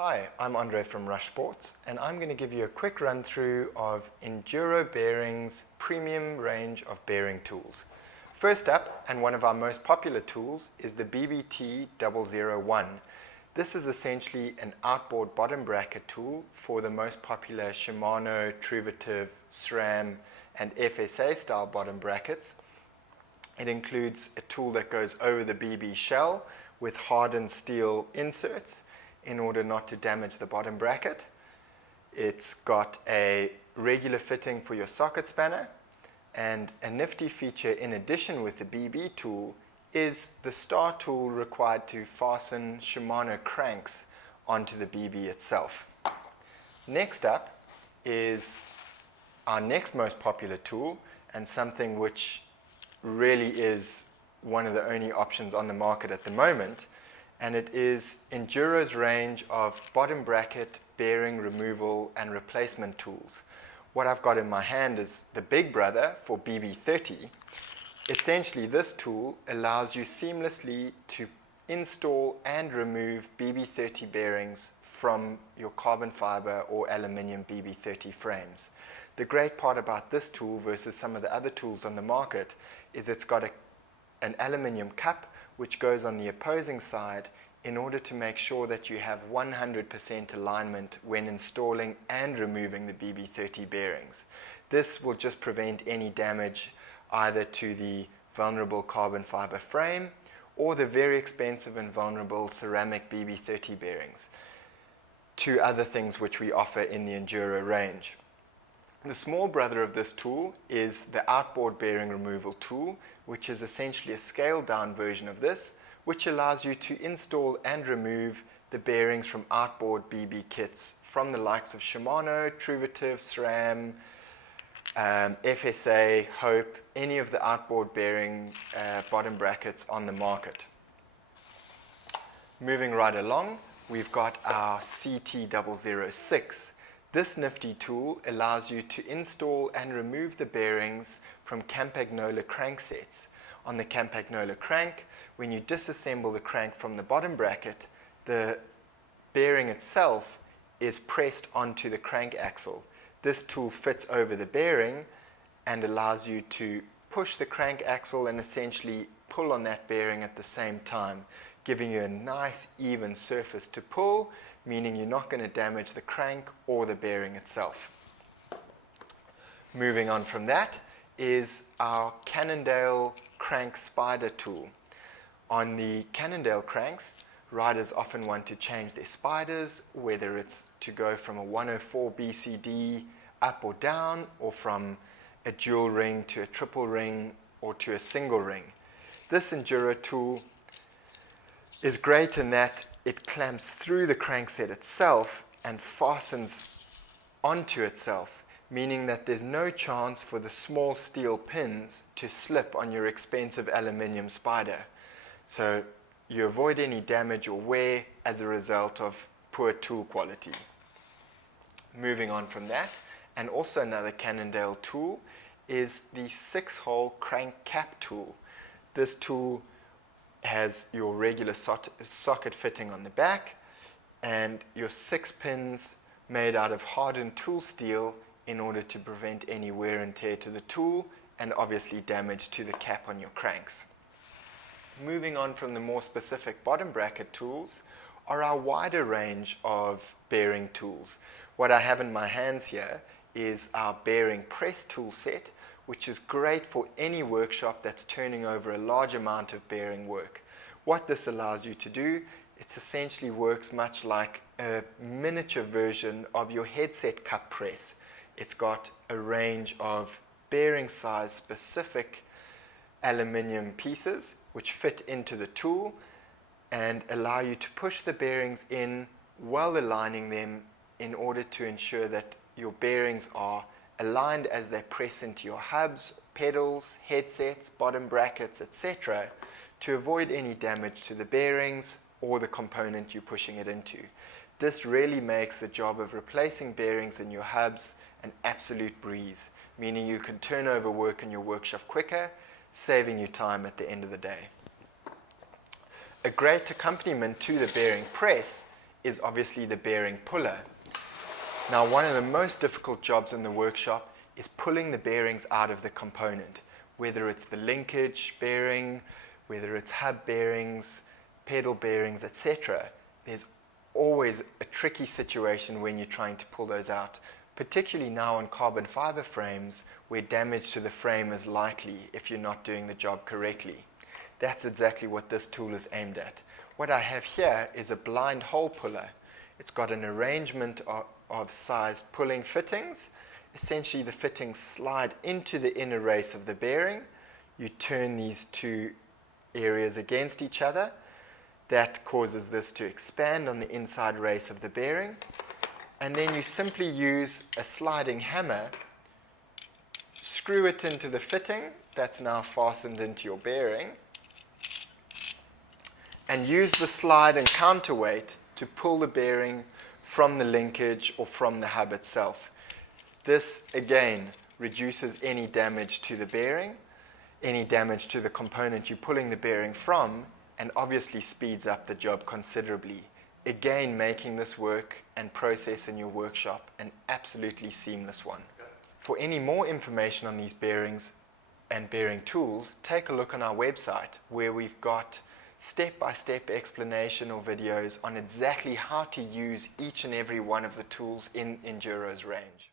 Hi, I'm Andre from Rush Sports, and I'm going to give you a quick run through of Enduro Bearings' premium range of bearing tools. First up, and one of our most popular tools, is the BBT001. This is essentially an outboard bottom bracket tool for the most popular Shimano, Truvativ, SRAM, and FSA style bottom brackets. It includes a tool that goes over the BB shell with hardened steel inserts in order not to damage the bottom bracket. It's got a regular fitting for your socket spanner, and a nifty feature in addition with the BB tool is the star tool required to fasten Shimano cranks onto the BB itself. Next up is our next most popular tool, and something which really is one of the only options on the market at the moment, and it is Enduro's range of bottom bracket bearing removal and replacement tools. What I've got in my hand is the big brother for BB30. Essentially, this tool allows you seamlessly to install and remove BB30 bearings from your carbon fiber or aluminium BB30 frames. The great part about this tool versus some of the other tools on the market is it's got an aluminium cup which goes on the opposing side in order to make sure that you have 100% alignment when installing and removing the BB30 bearings. This will just prevent any damage either to the vulnerable carbon fiber frame or the very expensive and vulnerable ceramic BB30 bearings, two other things which we offer in the Enduro range. The small brother of this tool is the outboard bearing removal tool, which is essentially a scaled down version of this, which allows you to install and remove the bearings from outboard BB kits from the likes of Shimano, Truvativ, SRAM, FSA, Hope, any of the outboard bearing bottom brackets on the market. Moving right along, we've got our CT006. This nifty tool allows you to install and remove the bearings from Campagnola cranksets. On the Campagnola crank, when you disassemble the crank from the bottom bracket, the bearing itself is pressed onto the crank axle. This tool fits over the bearing and allows you to push the crank axle and essentially pull on that bearing at the same time, giving you a nice even surface to pull, meaning you're not going to damage the crank or the bearing itself. Moving on from that is our Cannondale crank spider tool. On the Cannondale cranks, riders often want to change their spiders, whether it's to go from a 104 BCD up or down, or from a dual ring to a triple ring, or to a single ring. This Enduro tool is great in that it clamps through the crankset itself and fastens onto itself, meaning that there's no chance for the small steel pins to slip on your expensive aluminium spider. So you avoid any damage or wear as a result of poor tool quality. Moving on from that, and also another Cannondale tool, is the 6-hole crank cap tool. This tool has your regular socket fitting on the back and your 6 pins made out of hardened tool steel in order to prevent any wear and tear to the tool and obviously damage to the cap on your cranks. Moving on from the more specific bottom bracket tools are our wider range of bearing tools. What I have in my hands here is our bearing press tool set, which is great for any workshop that's turning over a large amount of bearing work. What this allows you to do, it essentially works much like a miniature version of your headset cup press. It's got a range of bearing size specific aluminium pieces which fit into the tool and allow you to push the bearings in while aligning them in order to ensure that your bearings are aligned as they press into your hubs, pedals, headsets, bottom brackets, etc., to avoid any damage to the bearings or the component you're pushing it into. This really makes the job of replacing bearings in your hubs an absolute breeze, meaning you can turn over work in your workshop quicker, saving you time at the end of the day. A great accompaniment to the bearing press is obviously the bearing puller. Now, one of the most difficult jobs in the workshop is pulling the bearings out of the component, whether it's the linkage bearing, whether it's hub bearings, pedal bearings, etc. There's always a tricky situation when you're trying to pull those out, particularly now on carbon fiber frames where damage to the frame is likely if you're not doing the job correctly. That's exactly what this tool is aimed at. What I have here is a blind hole puller. It's got an arrangement of sized pulling fittings. Essentially, the fittings slide into the inner race of the bearing. You turn these two areas against each other. That causes this to expand on the inside race of the bearing. And then you simply use a sliding hammer, screw it into the fitting that's now fastened into your bearing, and use the slide and counterweight to pull the bearing from the linkage or from the hub itself. This, again, reduces any damage to the bearing, any damage to the component you're pulling the bearing from, and obviously speeds up the job considerably. Again, making this work and process in your workshop an absolutely seamless one. For any more information on these bearings and bearing tools, take a look on our website where we've got step-by-step explanation or videos on exactly how to use each and every one of the tools in Enduro's range.